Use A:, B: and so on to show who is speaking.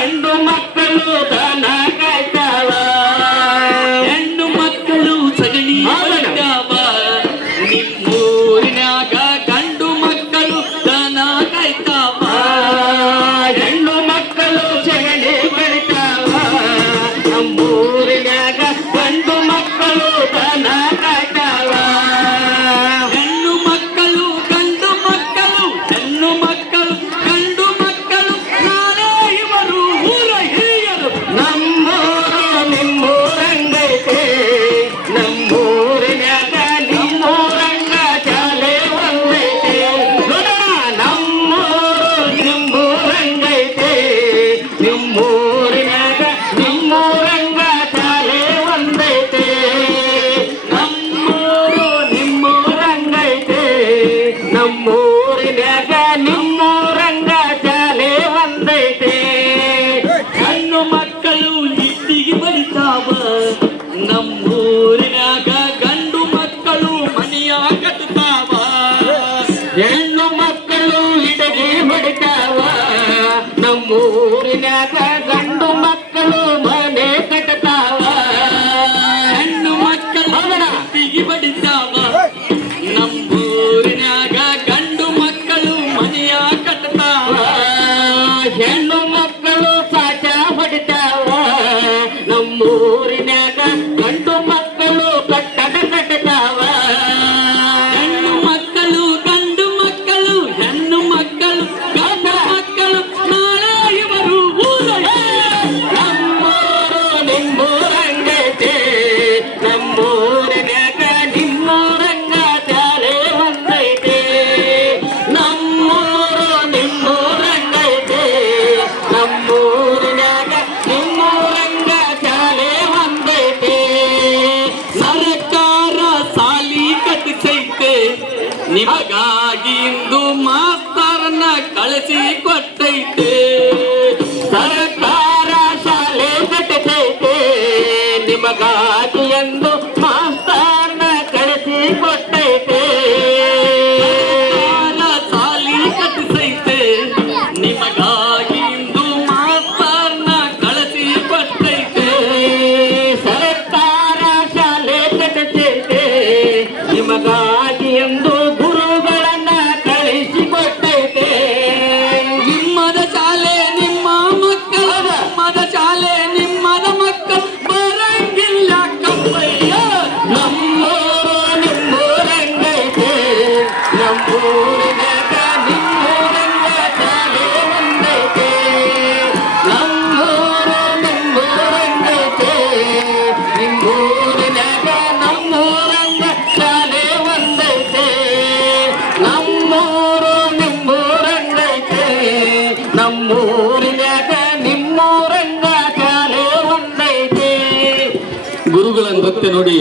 A: வேண்டும்
B: ஒரு ரக நின் ಹಾಗಾಗಿ ಇಂದು ಮಾಸ್ತರನ್ನ ಕಳಿಸಿ ಕೊಟ್ಟೈತೆ.
A: ಸರ್ಕಾರ ಶಾಲೆ ಕಟ್ಟೈತೆ
B: ನಿಮಗಾಗಿ
A: ಎಂದು ಊರಿನಾಗ ನಿಮ್ಮೂರಂಗ ಕಾಲೇ ಒಂದೈತೆ.
B: ಗುರುಗಳ ನೃತ್ಯ ನೋಡಿ.